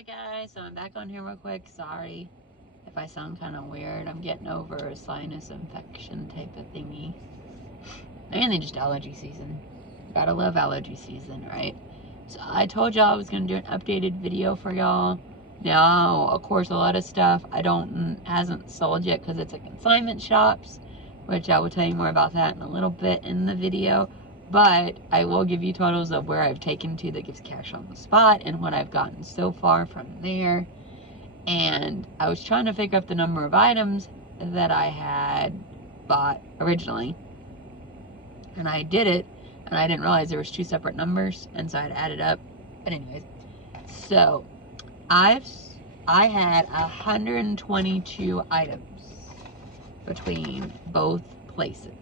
Hi guys, so I'm back on here real quick. Sorry if I sound kind of weird. I'm getting over a sinus infection type of thingy. Mainly just allergy season. Gotta love allergy season, right? So I told y'all I was gonna do an updated video for y'all. Now, of course, a lot of stuff hasn't sold yet because it's at consignment shops, which I will tell you more about that in a little bit in the video. But I will give you totals of where I've taken to that gives cash on the spot and what I've gotten so far from there. And I was trying to figure out the number of items that I had bought originally. And I did it, and I didn't realize there was two separate numbers, and so I had added up. But anyways, so I had 122 items between both places.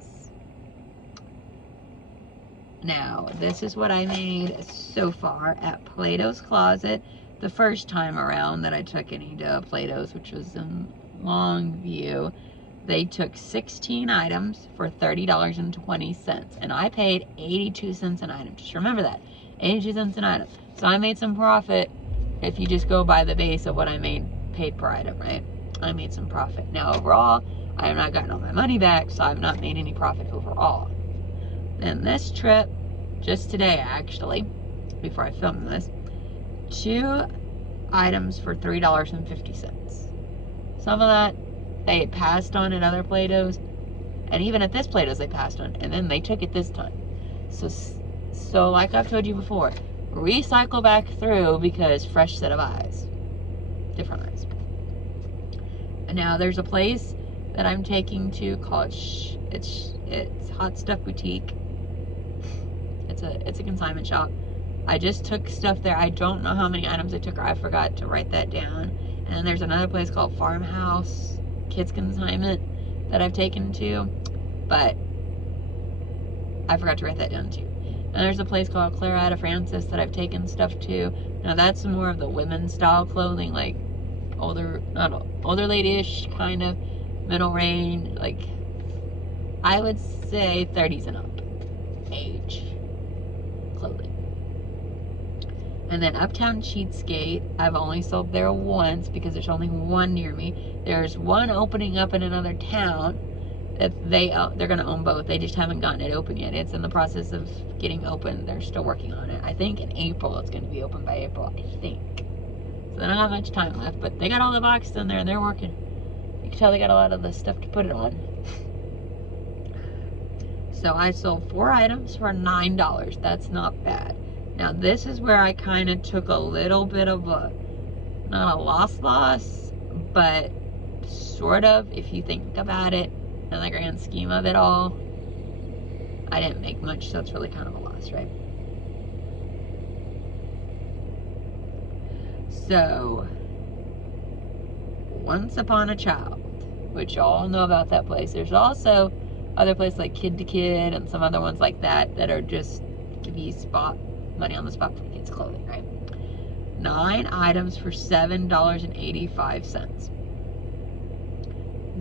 Now, this is what I made so far at Plato's Closet the first time around that I took any to Plato's, which was in Longview. They took 16 items for $30.20, and I paid 82 cents an item. Just remember that, 82 cents an item. So I made some profit if you just go by the base of what I paid per item, right? I made some profit. Now, overall, I have not gotten all my money back, so I've not made any profit overall. And this trip, just today actually, before I filmed this, 2 items for $3.50. Some of that they had passed on at other Plato's, and even at this Plato's they passed on, and then they took it this time. So like I've told you before, recycle back through because fresh set of eyes, different eyes. And now there's a place that I'm taking to called it's Hot Stuff Boutique. It's a consignment shop. I just took stuff there. I don't know how many items I took, or I forgot to write that down. And then there's another place called Farmhouse Kids Consignment that I've taken to, but I forgot to write that down too. And there's a place called Claretta Francis that I've taken stuff to. Now that's more of the women's style clothing, like older lady-ish kind of, middle range, like I would say 30s and up age clothing. And then Uptown Cheapskate, I've only sold there once because there's only one near me. There's one opening up in another town that they're going to own both. They just haven't gotten it open yet. It's in the process of getting open. They're still working on it. I think in April it's going to be open by April, I think. So they don't have much time left, but they got all the boxes in there and they're working. You can tell they got a lot of the stuff to put it on. So I sold 4 items for $9. That's not bad. Now this is where I kind of took a little bit of a, not a loss, but sort of, if you think about it in the grand scheme of it all. I didn't make much, so it's really kind of a loss, right? So, Once Upon a Child, which y'all know about that place. There's also other places like Kid to Kid and some other ones like that that are just give you money on the spot for kids' clothing, right? 9 items for $7.85.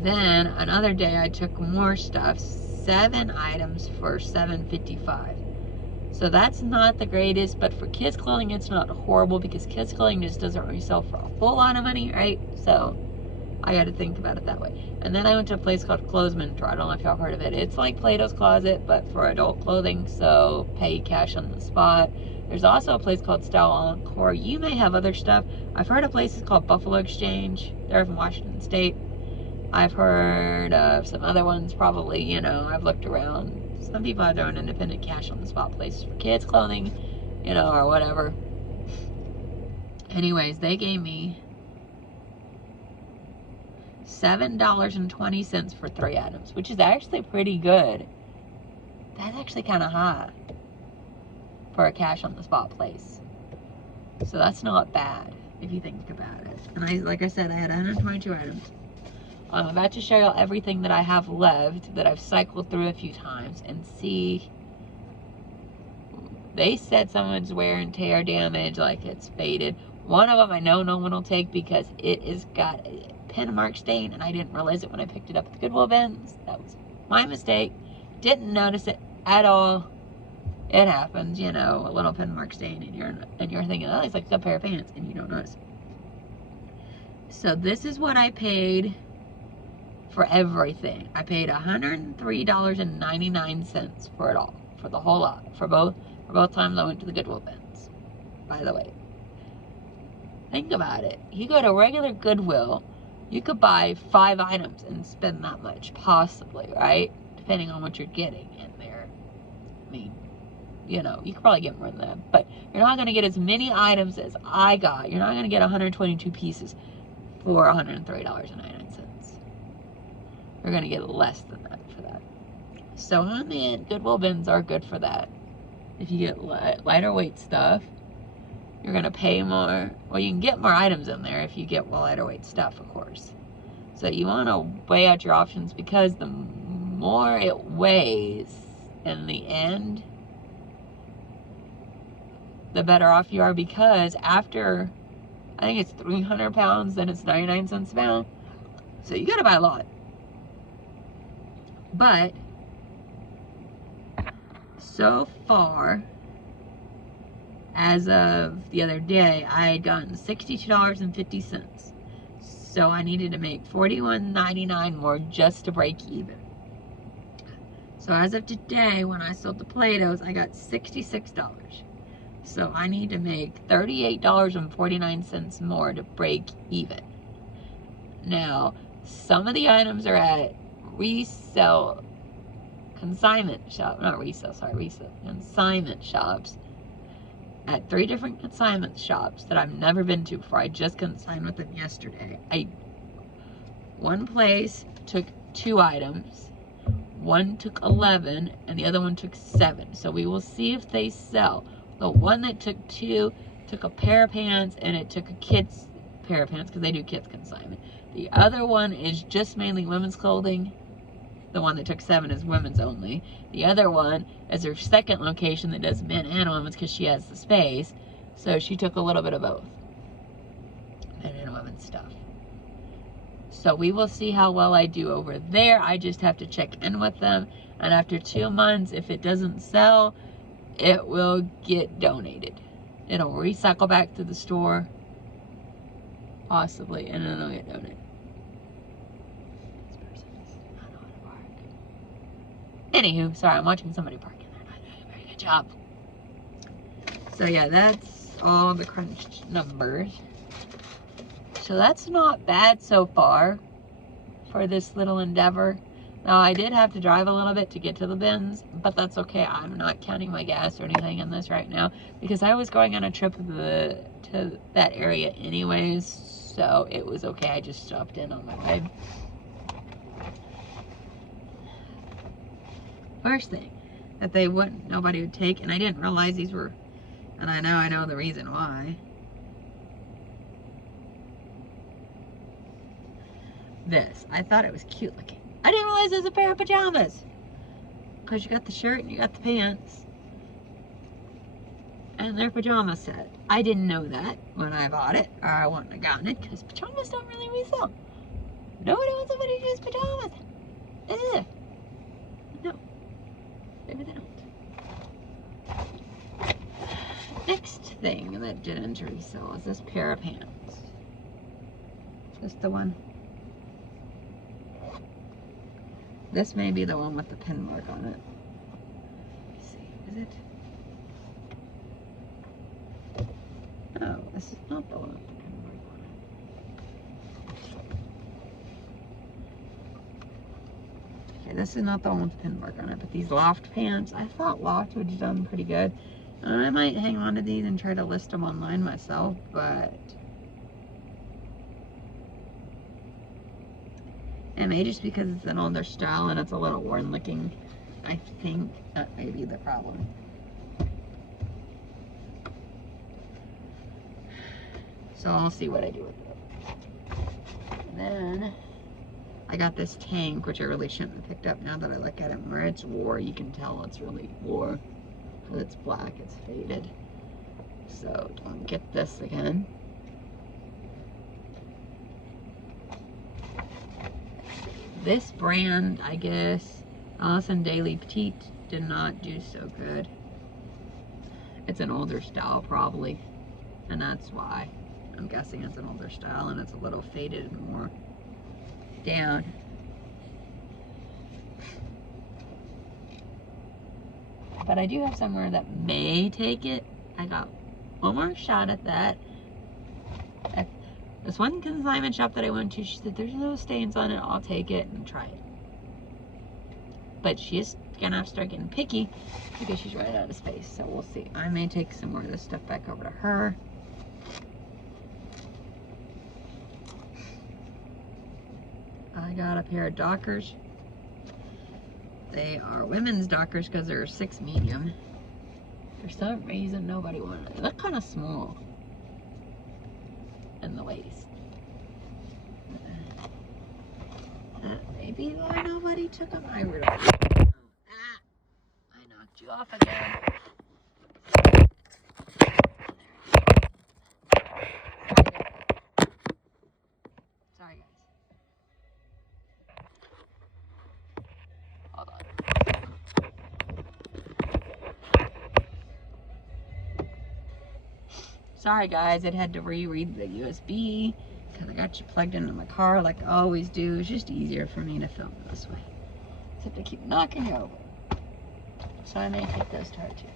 Then another day I took more stuff, 7 items for $7.55. So that's not the greatest, but for kids' clothing it's not horrible because kids' clothing just doesn't really sell for a whole lot of money, right? So I got to think about it that way. And then I went to a place called Clothes Mentor. I don't know if y'all heard of it. It's like Plato's Closet, but for adult clothing, so pay cash on the spot. There's also a place called Style Encore. You may have other stuff. I've heard of places called Buffalo Exchange. They're from Washington State. I've heard of some other ones, probably, you know, I've looked around. Some people have their own independent cash on the spot places for kids' clothing, you know, or whatever. Anyways, they gave me $7.20 for 3 items, which is actually pretty good. That's actually kind of high for a cash on the spot place. So that's not bad if you think about it. And like I said, I had 122 items. I'm about to show y'all everything that I have left that I've cycled through a few times and see. They said someone's wear and tear damage, like it's faded. One of them I know no one will take because it has got a pen mark stain, and I didn't realize it when I picked it up at the Goodwill bins. That was my mistake. Didn't notice it at all. It happens, you know, a little pen mark stain, and you're thinking, oh, it's like a pair of pants, and you don't notice. So this is what I paid for everything. I paid $103.99 for it all, for the whole lot, for both times I went to the Goodwill bins. By the way, think about it. You go to regular Goodwill, you could buy 5 items and spend that much, possibly, right? Depending on what you're getting in there. I mean, you know, you could probably get more than that, but you're not going to get as many items as I got. You're not going to get 122 pieces for $103.99. You're going to get less than that for that. So, I mean, Goodwill bins are good for that. If you get lighter weight stuff, you're going to pay more. Well, you can get more items in there if you get lighter weight stuff, of course. So you want to weigh out your options, because the more it weighs in the end, the better off you are, because after, I think it's 300 pounds, then it's 99 cents a pound. So you got to buy a lot. But so far, as of the other day, I had gotten $62.50. So I needed to make $41.99 more just to break even. So as of today, when I sold the Play-Dohs, I got $66. So I need to make $38.49 more to break even. Now, some of the items are at consignment shops at 3 different consignment shops that I've never been to before. I just consigned with them yesterday. One place took 2 items, one took 11, and the other one took 7. So we will see if they sell. The one that took 2 took a pair of pants, and it took a kid's pair of pants, because they do kids consignment. The other one is just mainly women's clothing. The one that took 7 is women's only. The other one is her second location that does men and women's, because she has the space. So she took a little bit of both. Men and women's stuff. So we will see how well I do over there. I just have to check in with them. And after 2 months, if it doesn't sell, it will get donated. It'll recycle back to the store, possibly, and then it'll get donated. Anywho, sorry, I'm watching somebody park in there. Not doing a very good job. So yeah, that's all the crunched numbers. So that's not bad so far for this little endeavor. Now, I did have to drive a little bit to get to the bins, but that's okay. I'm not counting my gas or anything in this right now, because I was going on a trip to that area anyways, so it was okay. I just stopped in on my way. First thing that nobody would take, and I didn't realize these were, and I know the reason why. This, I thought it was cute looking. I didn't realize it was a pair of pajamas, because you got the shirt and you got the pants, and their pajama set. I didn't know that when I bought it, or I wouldn't have gotten it, because pajamas don't really resell. Nobody wants somebody to use pajamas. Ugh. No. Maybe they don't. Next thing that didn't resell is this pair of pants. Just the one. This may be the one with the pin mark on it. Let's see, is it? No, this is not the one with the pin mark on it. Okay, this is not the one with the pin mark on it, but these Loft pants, I thought Loft would have done pretty good. I might hang on to these and try to list them online myself, but it may just because it's an older style and it's a little worn looking. I think that may be the problem. So I'll see what I do with it. And then I got this tank, which I really shouldn't have picked up. Now that I look at it more, it's wore. You can tell it's really wore. Because it's black, it's faded. So don't get this again. This brand, I guess, Allison Daily Petite, did not do so good. It's an older style, probably, and that's why. I'm guessing it's an older style and it's a little faded and more down. But I do have somewhere that may take it. I got one more shot at that. This one consignment shop that I went to, she said there's no stains on it. I'll take it and try it. But she is gonna have to start getting picky because she's running out of space. So we'll see. I may take some more of this stuff back over to her. I got a pair of Dockers. They are women's Dockers because they're 6 medium. For some reason, nobody wanted it. They look kind of small in the waist. Maybe why nobody took them. I really don't know. Ah, I knocked you off again. Sorry, guys. Hold on. Sorry guys, it had to reread the USB because I got you plugged into my car like I always do. It's just easier for me to film this way. Except I keep knocking you over. So I may take those to her too.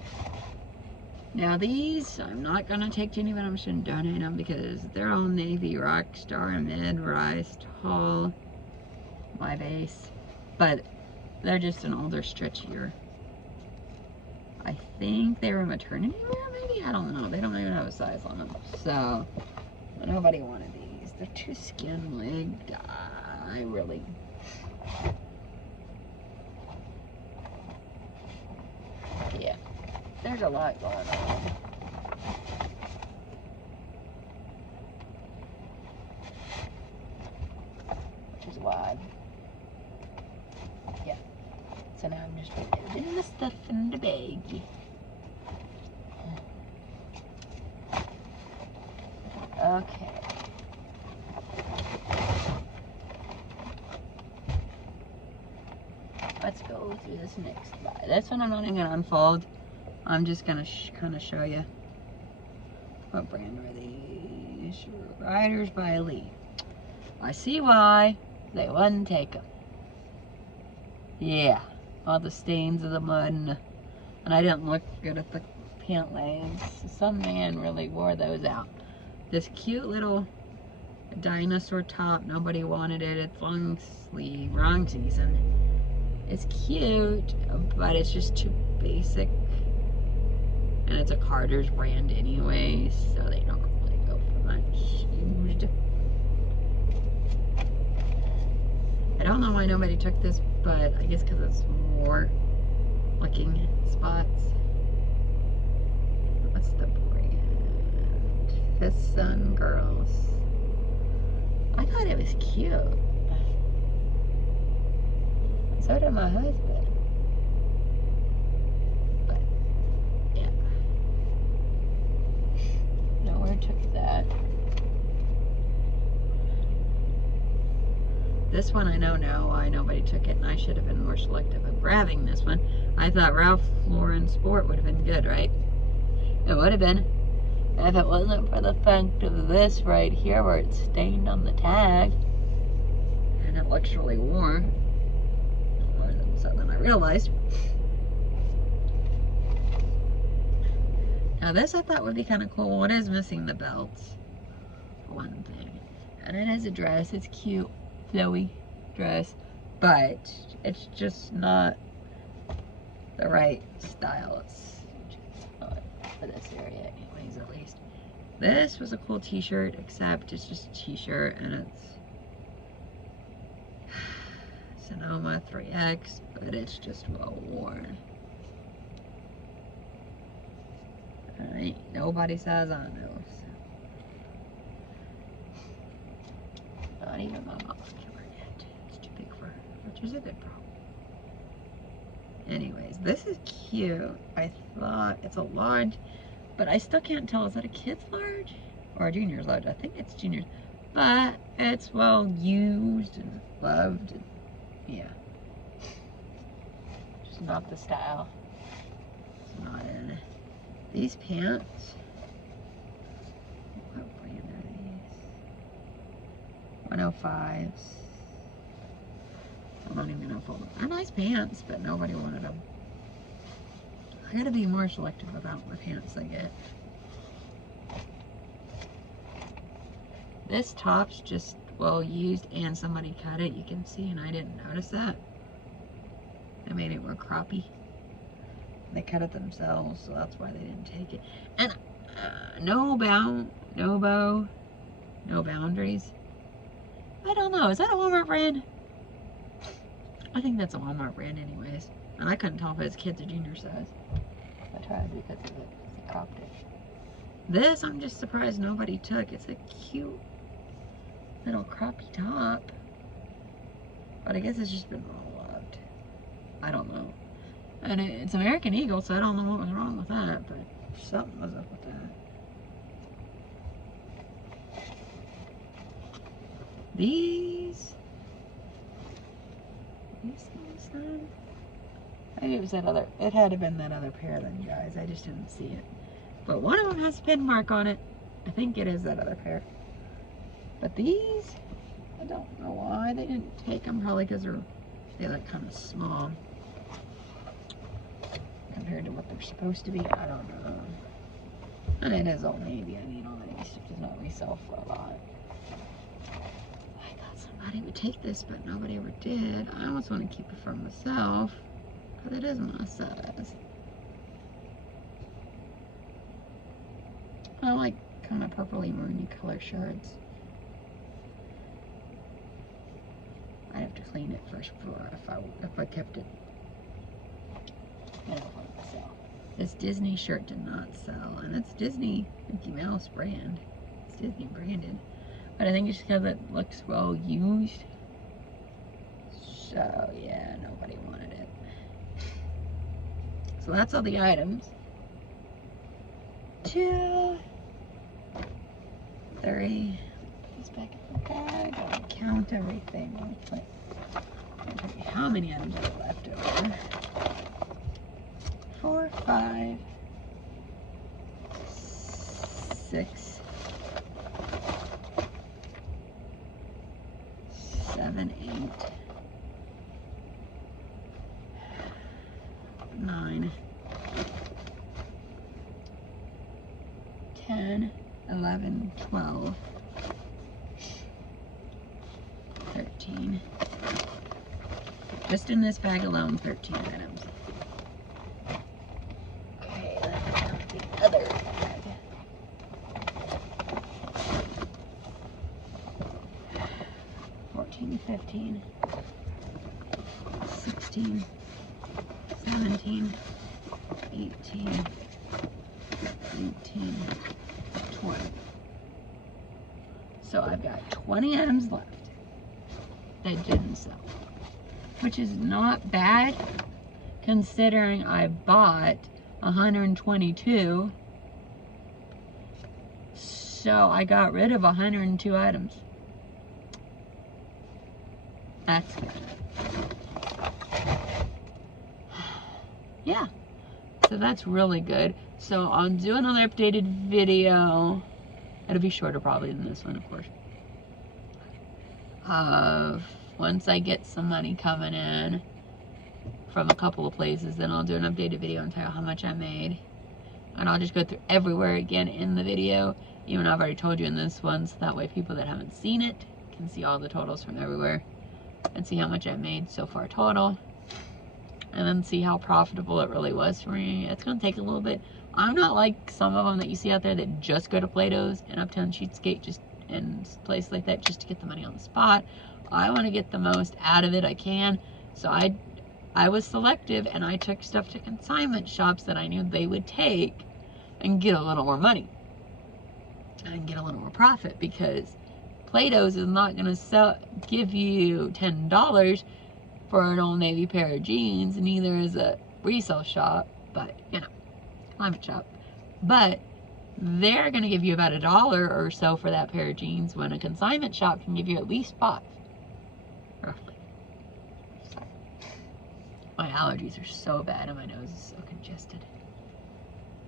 Now these, I'm not going to take to anyone. I'm just going to donate them because they're all Navy Rockstar mid-rise tall. My base. But they're just an older, stretchier. I think they were maternity wear, maybe? I don't know. They don't even have a size on them. So, nobody wanted these. They're too skin-legged. I really... Yeah. There's a lot going on. Which is why... Yeah. So now I'm just putting the stuff in the bag. Okay. Let's go through this next buy. This one I'm not even going to unfold. I'm just going to kind of show you. What brand are these? Riders by Lee. I see why they wouldn't take them. Yeah. All the stains of the mud and I didn't look good at the pant legs. Some man really wore those out. This cute little dinosaur top, nobody wanted it. It's long sleeve, wrong season. It's cute, but it's just too basic. And it's a Carter's brand anyway, so they don't really go for much used. I don't know why nobody took this, but I guess because it's more looking spots. What's the brand? Fifth Sun Girls. I thought it was cute. So did my husband. But, yeah. Nowhere took that. This one I know now why nobody took it, and I should have been more selective of grabbing this one. I thought Ralph Lauren Sport would have been good, right? It would have been. If it wasn't for the fact of this right here where it's stained on the tag. And it looks really worn. So then I realized. Now this I thought would be kind of cool. Well, it is missing the belts. For one thing. And it is a dress. It's cute. Flowy dress, but it's just not the right style. It's not for this area anyways, at least. This was a cool t-shirt, except it's just a t-shirt and it's Sonoma 3X, but it's just well worn. Alright, nobody size on those. Not even my mom can wear it. It's too big for her, which is a good problem. Anyways, this is cute. I thought it's a large, but I still can't tell. Is that a kid's large or a junior's large? I think it's junior's, but it's well used and loved. And, yeah, just not the style. It's not in these pants. What brand are 105s. I don't even know if they're nice pants, but nobody wanted them. I gotta be more selective about the pants I get. This top's just well used and somebody cut it. You can see, and I didn't notice that. They made it more croppy. They cut it themselves, so that's why they didn't take it. And no boundaries. I don't know. Is that a Walmart brand? I think that's a Walmart brand anyways. And I couldn't tell if it was kids or junior size. I tried because of it. They cropped it. This, I'm just surprised nobody took. It's a cute little croppy top. But I guess it's just been well loved. I don't know. And it's American Eagle, so I don't know what was wrong with that, but something was up with that. These things then? Maybe it was that other, it had to have been that other pair then, guys. I just didn't see it. But one of them has a pin mark on it. I think it is that other pair. But these, I don't know why they didn't take them. Probably because they look kind of small compared to what they're supposed to be. I don't know. And it is Old Navy. I mean, Old Navy stuff does not resell for a lot. I thought somebody would take this, but nobody ever did. I almost want to keep it for myself, because it is my size. I like kind of purpley maroony color shirts. I'd have to clean it first before if I kept it. I don't want it to sell. This Disney shirt did not sell, and it's Disney Mickey Mouse brand. It's Disney branded, but I think it's because it looks well used. So yeah, nobody wanted it. So that's all the items. 2, 3. Put this back in the bag. I'll count everything real quick. I'll tell you how many items are left over. 4, 5, 6, 7, 8, 9, 10, 11, 12, 13. Just in this bag alone, 13 items. Okay, let's count the other bag. 14, 15, 16, 17, 18, 19, 20. So I've got 20 items left that didn't sell, which is not bad considering I bought 122. So I got rid of 102 items. That's good. Yeah, so that's really good. So I'll do another updated video. It'll be shorter probably than this one, of course. Once I get some money coming in from a couple of places, then I'll do an updated video and tell you how much I made. And I'll just go through everywhere again in the video, even though I've already told you in this one, so that way people that haven't seen it can see all the totals from everywhere and see how much I made so far total. And then see how profitable it really was for me. It's going to take a little bit. I'm not like some of them that you see out there that just go to Plato's and Uptown Cheapskate just and places like that just to get the money on the spot. I want to get the most out of it I can. So I was selective, and I took stuff to consignment shops that I knew they would take and get a little more money and get a little more profit, because Plato's is not going to give you $10 for an Old Navy pair of jeans, neither is a resale shop, but you know, climate shop. But they're going to give you about $1 or so for that pair of jeans, when a consignment shop can give you at least 5, roughly. Sorry. My allergies are so bad and my nose is so congested.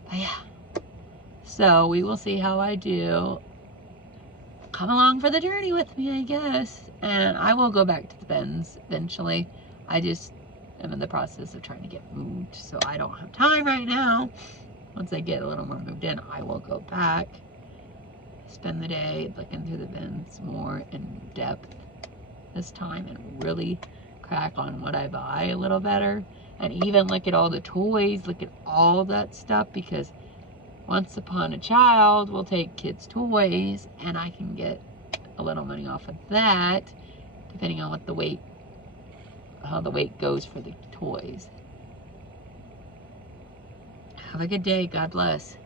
But yeah, so we will see how I do come along for the journey with me, I guess. And I will go back to the bins eventually. I just am in the process of trying to get moved, so I don't have time right now. Once I get a little more moved in, I will go back, spend the day looking through the bins more in depth this time and really crack on what I buy a little better. And even look at all the toys, look at all that stuff, because Once Upon a Child will take kids' toys, and I can get a little money off of that, depending on what the weight, how the weight goes for the toys. Have a good day. God bless.